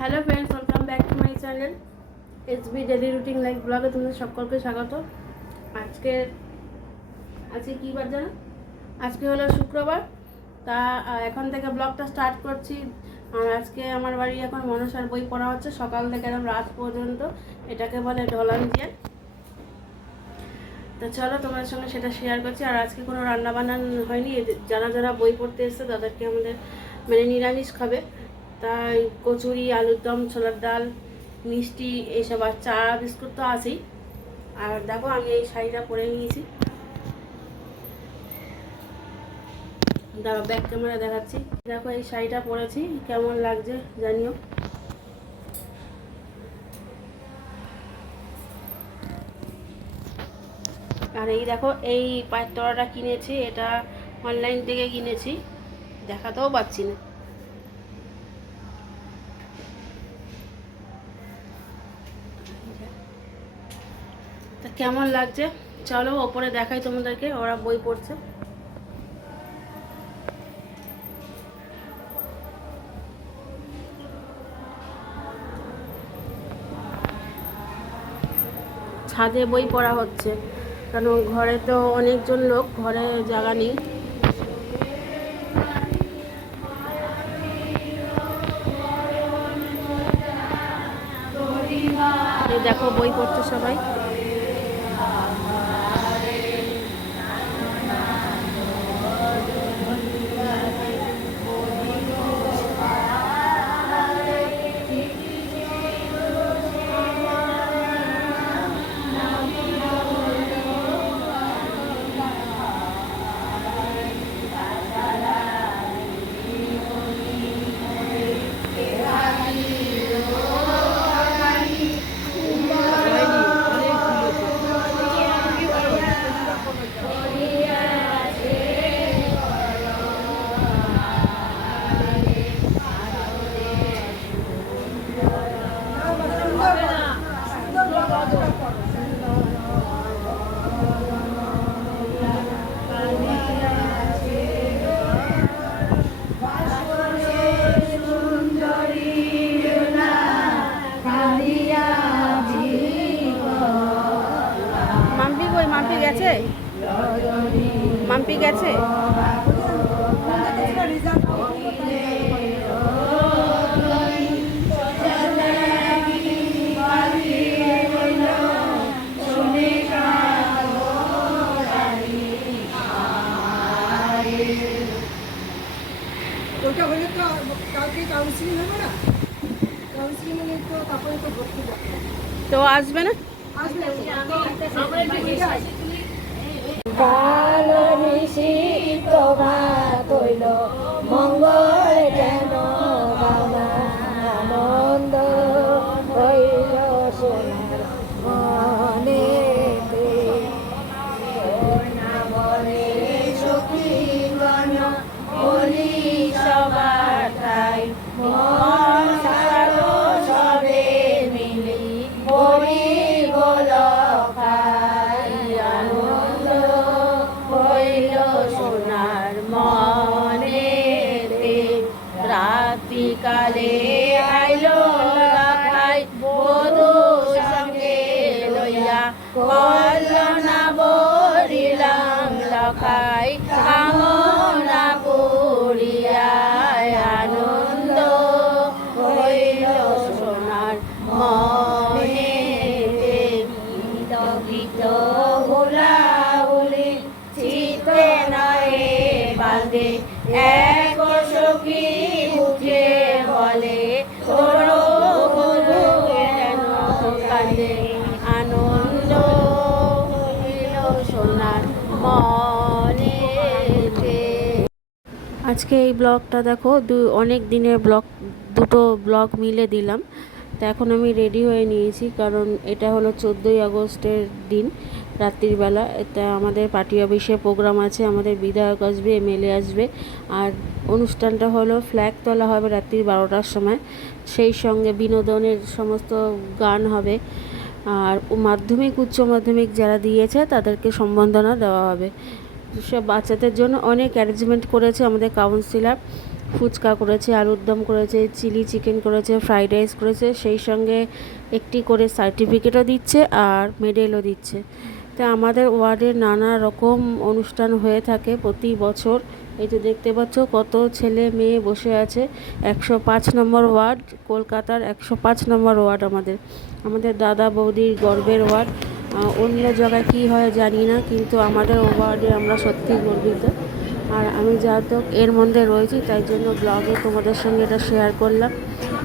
Hello friends, welcome back to my channel SB daily routine life ব্লগে তোমাদের সকলকে স্বাগত। আজকে কী বার জানো? আজকে হলো শুক্রবার। তা এখন থেকে ব্লগটা স্টার্ট করছি। আর আজকে আমার বাড়ি এখন মনসার বই পড়া হচ্ছে সকাল থেকে একদম রাত পর্যন্ত। এটাকে বলে ঢোলান দিয়ে। তো চলো তোমাদের সঙ্গে সেটা শেয়ার করছি। আর আজকে কোনো রান্নাবান্না হয়নি। যারা যারা বই পড়তে এসছে তাদেরকে আমাদের নিরামিষ খাবে। তাই কচুরি, আলুর দম, ছোলার ডাল, মিষ্টি এইসব, আর চা বিস্কুট তো আছেই। আর দেখো আমি এই শাড়িটা পরে নিয়েছি, দাঁড়াও ব্যাক ক্যামেরা দেখাচ্ছি। দেখো এই শাড়িটা পরেছি, কেমন লাগছে জানিও। আর এই দেখো এই পায়ের তলাটা কিনেছি, এটা অনলাইন থেকে কিনেছি, দেখাতেও পাচ্ছি না। তা কেমন লাগছে চলো ওপরে দেখাই তোমাদেরকে, ওরা বই পড়ছে। ছাদে বই পড়া হচ্ছে, কারণ ঘরে তো অনেকজন লোক, ঘরে জায়গা নেই। এই দেখো বই পড়ছে সবাই। মাম্পি গেছে, মাম্পি গেছে। ওটা হলে তো কালকে কাউন্সিলিং হবে না, কাউন্সিলিং হলে তো তারপরে তো ভর্তি করতে তো আসবে না? কাল নিশিত ভাত হইল মঙ্গল কেন বাবা, আনন্দ হইল সোনার মনেতে। বলে সখীগণ বলি সবার তাই, মন সারো সবে মিলি বলি বল খাই, আনন্দ হইল সোনার মনেতে। রাত্রিকালে আইলো লাখাই বধূ সঙ্গে লইয়া, কল্যাণা বরিলাম লখাই কামনা করিয়া, আনন্দ হইল সোনার মনেতে। গীত গীত হুলা হুলি চিতে নয়ে বাঁধে, এক সখী উঠে বলে তোর বধূ কেন কাঁদে, আনন্দ হইল সোনার মনেতে। আজকে এই ব্লগটা দেখো অনেক দিনের ব্লগ, দুটো ব্লগ মিলে দিলাম। তো এখন আমি রেডি হয়ে নিয়েছি, কারণ এটা হলো 14ই আগস্টের দিন রাত্রিবেলা। এটা আমাদের পার্টি অফিসে প্রোগ্রাম আছে, আমাদের বিধায়ক আসবে, এমএলএ আসবে। আর অনুষ্ঠানটা হলো ফ্ল্যাগ তোলা হবে রাত্রি 12টার সময়। সেই সঙ্গে বিনোদনের সমস্ত গান হবে। আর মাধ্যমিক উচ্চ মাধ্যমিক যারা দিয়েছে তাদেরকে সম্বর্ধনা দেওয়া হবে। সব বাচ্চাদের জন্য অনেক অ্যারেঞ্জমেন্ট করেছে আমাদের কাউন্সিলর। ফুচকা করেছে, আলুর দম করেছে, চিলি চিকেন করেছে, ফ্রাইড রাইস করেছে, সেই সঙ্গে একটি করে সার্টিফিকেটও দিচ্ছে আর মেডেলও দিচ্ছে। তা আমাদের ওয়ার্ডে নানা রকম অনুষ্ঠান হয়ে থাকে প্রতি বছর। এই যে দেখতে পাচ্ছ কত ছেলে মেয়ে বসে আছে। 105 নম্বর ওয়ার্ড, কলকাতার 105 নম্বর ওয়ার্ড আমাদের দাদা বৌদির গর্বের ওয়ার্ড। অন্য জায়গায় কী হয় জানি না, কিন্তু আমাদের ওয়ার্ডে আমরা সত্যি গর্বিত। আর আমি যেহেতু এর মধ্যে রয়েছি তাই জন্য ব্লগে তোমাদের সঙ্গে এটা শেয়ার করলাম।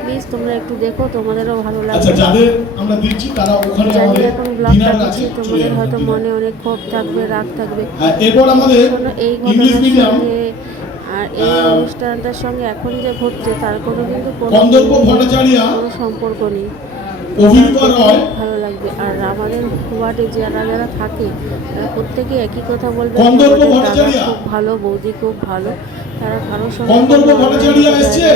প্লিজ তোমরা একটু দেখো, তোমাদেরও ভালো লাগবে। যাদের আমরা দিচ্ছি তারা ওখানে জানি আমাদের এখন ব্লগটা ডিনার দিচ্ছি আছে, তোমাদের হয়তো মনে অনেক ক্ষোভ থাকবে, রাগ থাকবে। এরপর আমাদের এই ইংলিশ ঘটনার মিডিয়াম সঙ্গে আর এই অনুষ্ঠানটার সঙ্গে এখন যে ঘটছে তার কোনো কিন্তু কন্দর্প ভট্টাচার্য কোনো সম্পর্ক নেই। অভিরূপা রয় ভালো লাগবে। আর আমাদের ওয়ার্ডে যারা যারা থাকে তারা প্রত্যেকে একই কথা বলবে, কন্দর্প আমাদের দাদা ভট্টাচার্য খুব ভালো, বৌদি খুব ভালো, তারা কারোর সঙ্গে কন্দর্প ভট্টাচার্য এসছে।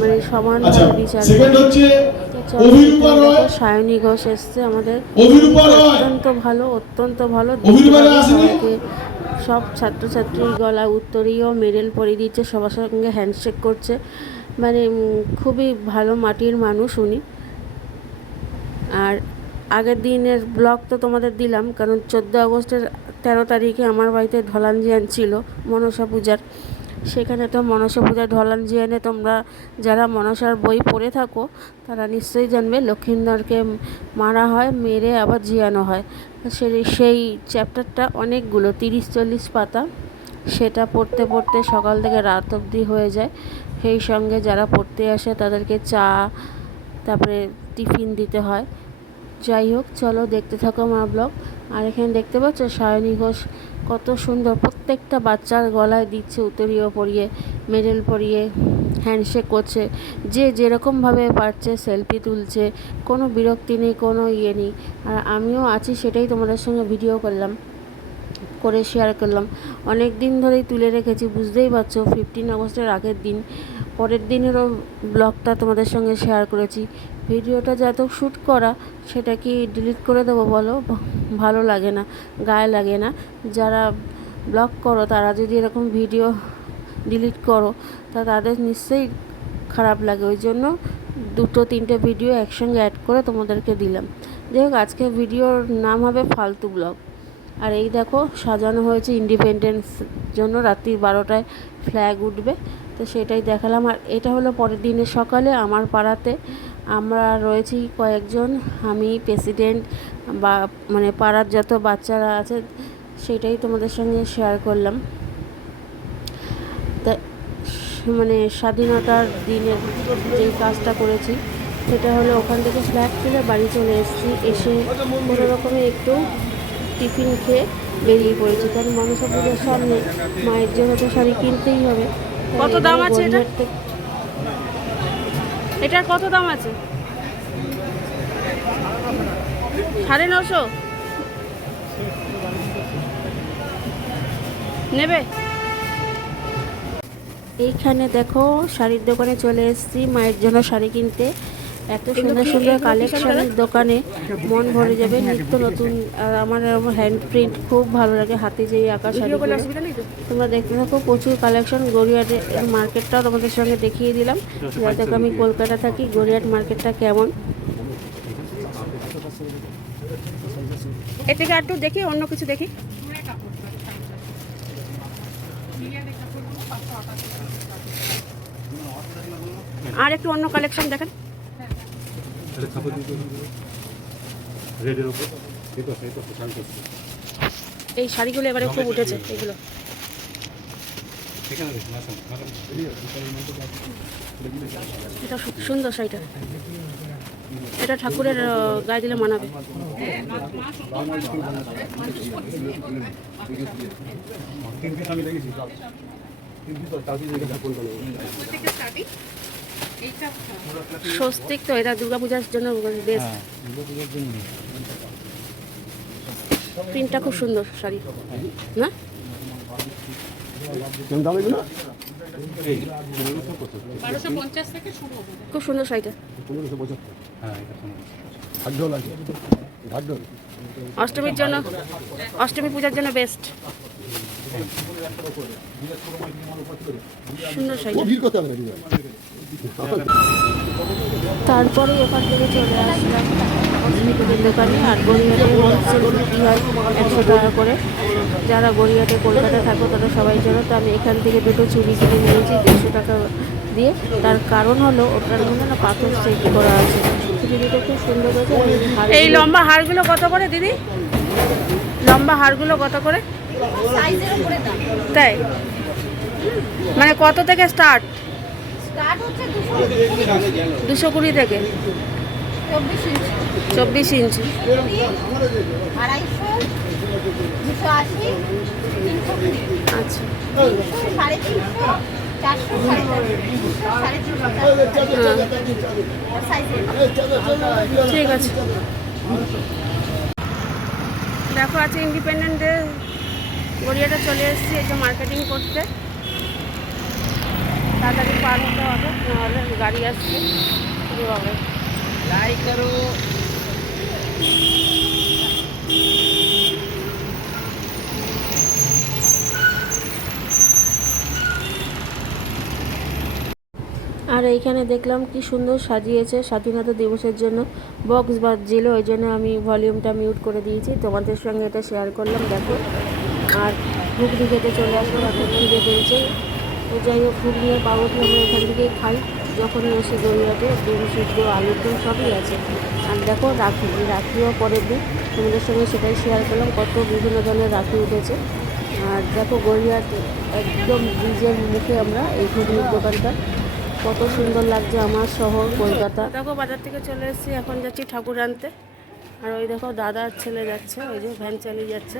মানে সমান আচ্ছা, বিচার। সেকেন্ড হচ্ছে অভিরূপা রয়। সায়নী ঘোষ এসছে আমাদের, অভিরূপা রয় অত্যন্ত ভালো। অভিরূপা রয় আসেনি? সবাইকে সব ছাত্রছাত্রীর গলায় উত্তরীয় মেডেল পরিয়ে দিচ্ছে, সবার সঙ্গে হ্যান্ডশেক করছে। মানে খুবই ভালো মাটির মানুষ উনি। আর আগের দিনের ব্লগ তো তোমাদের দিলাম, কারণ 14 আগস্টের 13 তারিখে আমার বাড়িতে ঢলানজিয়ান ছিল মনসা পূজার। সেখানে তো মনসা পূজার ঢলানজিয়ানে তোমরা যারা মনসার বই পড়ে থাকো তারা নিশ্চয়ই জানবে লক্ষিন্দরকে মারা হয়, মেরে আবার জিয়ানো হয়। সেই চ্যাপ্টারটা অনেকগুলো 30-40 পাতা, সেটা পড়তে পড়তে সকাল থেকে রাত অবধি হয়ে যায়। সেই সঙ্গে যারা পড়তে আসে তাদেরকে চা, তারপরে টিফিন দিতে হয়। যাই হোক, চলো দেখতে থাকো আমার ব্লগ। আর এখানে দেখতে পাচ্ছ সায়নী ঘোষ কত সুন্দর প্রত্যেকটা বাচ্চার গলায় দিচ্ছে উত্তরীয় পরিয়ে, মেডেল পরিয়ে, হ্যান্ডশেক করছে। যে যেরকমভাবে পারছে সেলফি তুলছে, কোনো বিরক্তি নেই, কোনো ইয়ে নেই। আর আমিও আছি, সেটাই তোমাদের সঙ্গে ভিডিও করে শেয়ার করলাম। অনেক দিন ধরেই তুলে রেখেছি, বুঝতেই পারছো 15 আগস্টের আগের দিন, পরের দিনেরও ব্লগটা তোমাদের সঙ্গে শেয়ার করেছি। ভিডিওটা যত শ্যুট করা সেটা কি ডিলিট করে দেবো বলো? ভালো লাগে না, গায়ে লাগে না। যারা ব্লগ করো তারা যদি এরকম ভিডিও ডিলিট করো তা তাদের নিশ্চয়ই খারাপ লাগে। ওই জন্য 2-3টে ভিডিও একসঙ্গে অ্যাড করে তোমাদেরকে দিলাম। যাই হোক, আজকে ভিডিওর নাম হবে ফালতু ব্লগ। আর এই দেখো সাজানো হয়েছে ইন্ডিপেন্ডেন্স জন্য, রাত্রি 12টায় ফ্ল্যাগ উঠবে, তো সেটাই দেখালাম। আর এটা হলো পরের দিনের সকালে আমার পাড়াতে আমরা রয়েছি কয়েকজন, আমি, প্রেসিডেন্ট বা মানে পাড়ার যত বাচ্চারা আছে, সেটাই তোমাদের সঙ্গে শেয়ার করলাম। তা মানে স্বাধীনতার দিনের যেই কাজটা করেছি সেটা হলো ওখান থেকে ফ্ল্যাগ তুলে বাড়ি চলে এসেছি। এসে কোনো রকমে একটু টিফিন খেয়ে বেরিয়ে পড়েছি, কারণ মনসা পুজোর সামনে মায়ের জন্য তো শাড়ি কিনতেই হবে। কত দাম আছে এটা? এটার কত দাম আছে? 950 নেবে? এইখানে দেখো শাড়ির দোকানে চলে এসেছি মায়ের জন্য শাড়ি কিনতে। এত সুন্দর সুন্দর কালেকশনের দোকানে মন ভরে যাবে, নিত্য নতুন। আর আমার হ্যান্ড প্রিন্ট খুব ভালো লাগে, হাতে যে আঁকা শাড়িগুলো। তোমরা দেখতে থাকো, প্রচুর কালেকশন। গড়িয়াটের মার্কেটটাও তোমাদের সঙ্গে দেখিয়ে দিলাম, যাতে আমি কলকাতা থাকি গড়িয়াট মার্কেটটা কেমন। এর থেকে একটু দেখি, অন্য কিছু দেখি। আর একটু অন্য কালেকশন দেখেন। এই শাড়িগুলো এবারে খুব উঠেছে, এগুলো এটা সুন্দর শাড়িটা। এটা ঠাকুরের গায়ে দিলে মানাবে। স্বস্তিক তো, এটা দুর্গাপূজার জন্য বেস্ট। প্রিন্টটা খুব সুন্দর শাড়ি না? এই 1575 1250 থেকে শুরু হবে। খুব সুন্দর শাড়িটা। 1575 হ্যাঁ এটা 1575 অষ্টমীর জন্য, অষ্টমী পূজার জন্য বেস্ট। সুন্দর শাড়ি। তারপরে ওখান থেকে চলে আসলাম কসমেটিকের দোকানে। আর গড়িয়াতে হোলসেল বিক্রি হয় 100 টাকা করে। যারা গড়িয়াতে কলকাতা থাকো তারা সবাই জানো। তো আমি এখান থেকে দুটো চুড়ি কিনে নিয়েছি 150 টাকা দিয়ে। তার কারণ হলো ওটার মধ্যে না পাথর সেট করা আছে। চুড়ি দুটো খুব সুন্দর হয়েছে। এই লম্বা হারগুলো কত করে দিদি? লম্বা হারগুলো কত করে? সাইজের উপরে দাম। তাই মানে কত থেকে স্টার্ট? স্টার্ট হচ্ছে 220 থেকে 24 24 ইঞ্চি। ইঞ্চি, 250, 280, 320, আচ্ছা 300, 350, 400, 450 ঠিক আছে। দেখো আছে ইন্ডিপেন্ডেন্ট ডে, গড়িয়াটা চলে এসেছি এটা মার্কেটিং করতে। তাড়াতাড়ি পার হতে হবে, নাহলে গাড়ি আসছে শুরু হবে। লাইক করো। আর এইখানে দেখলাম কি সুন্দর সাজিয়েছে স্বাধীনতা দিবসের জন্য। বক্স বাজছিল, ওই জন্য আমি ভলিউমটা মিউট করে দিয়েছি। তোমাদের সঙ্গে এটা শেয়ার করলাম। দেখো আর ঘুগনি খেতে চলে আসলাম, এখন খিদে পেয়েছে। তো যাই হোক, ঘুগনি আর পাউরুটি আমরা এখান থেকেই খাই যখনই এসে গড়িয়াতে। ডিম সিদ্ধ, আলুর দম সবই আছে। আর দেখো রাখি, রাখিও পরের দিন তোমাদের সঙ্গে সেটাই শেয়ার করলাম, কত বিভিন্ন ধরনের রাখি উঠেছে। আর দেখো গড়িয়াতে একদম ব্রিজের মুখে আমরা এই ঘুগনির দোকানটা, কত সুন্দর লাগছে আমার শহর কলকাতা। দেখো বাজার থেকে চলে এসেছি, এখন যাচ্ছি ঠাকুর আনতে। আর ওই দেখো দাদার ছেলে যাচ্ছে, ওই যে ভ্যান চালিয়ে যাচ্ছে।